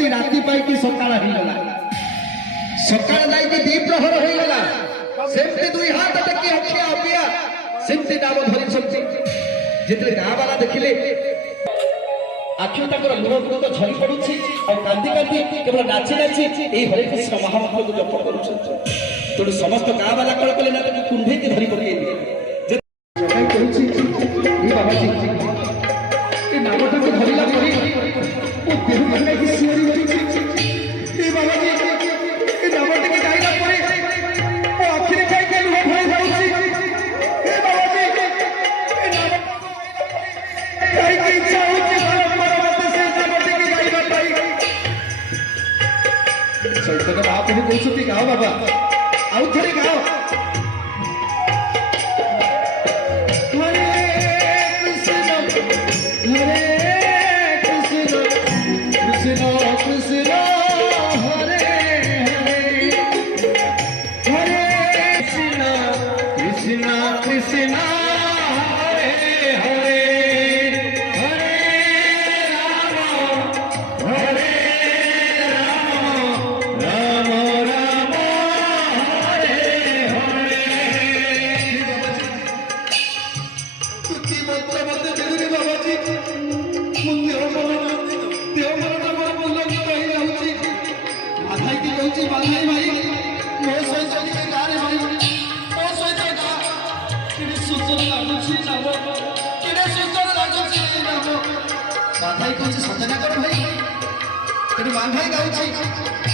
ସେମିତି ରାତି ପାଇକି ସକାଳ ହେଇଗଲା ସକାଳ ଯାଇକି ଦ୍ୱିପ୍ରହର ହେଇଗଲା ସେମିତି ଦୁଇ ହାତ ଟେକି ଅଖିଆ ଅପିଆ ସେମିତି ନାମ ଧରିଛନ୍ତି ଯେତେବେଳେ ଗାଁ ବାଲା ଦେଖିଲେ ଆଖିରୁ ତାଙ୍କର ଲୁହ ଗୁଡିକ ଝରି ପଡୁଛି ଆଉ କାନ୍ଦି କାନ୍ଦି କେବଳ ନାଚି ନାଚି ଏଇ ହରେ କୃଷ୍ଣ ମହାମନ୍ତ୍ରକୁ ଜପ କରୁଛନ୍ତି ତେଣୁ ସମସ୍ତ ଗାଁ ବାଲା କଣ କଲେ ନା ତାକୁ କୁଣ୍ଢେଇକି ଧରି ପକେଇଲେ କହୁଛି ଏ ବାବାଜୀ ଏ ନାମଟାକୁ ଧରିଲା ପରେ ମୋ ଦେହ କାହିଁକି ଶିହରି ଉଠୁଛି ଏ ବାବାଜୀ ଏ ନାମଟିকে ଗାଇଲା ପରେ ମୋ ଆଖିରେ କାହିଁକି ଲୁହ ଭରି ଯାଉଛି ଏ ବାବାଜୀ ଏ ନାମ କାହିଁକି ଇଚ୍ଛା ହଉଛି चैतन्य महाप्रभु कहते गाओ बाबा आउ थे गाओ हरे कृष्ण कृष्ण कृष्ण हरे हरे हरे कृष्ण कृष्ण कृष्ण हरे हरे हरे राम हरे बाधाई भाई मो सहित गाँव भाई मो सहित कि सुंदर लगुच नाम कि सुंदर लगुच नाम बाधाई कह सतना कर भाई तेणु बाधाई गाँव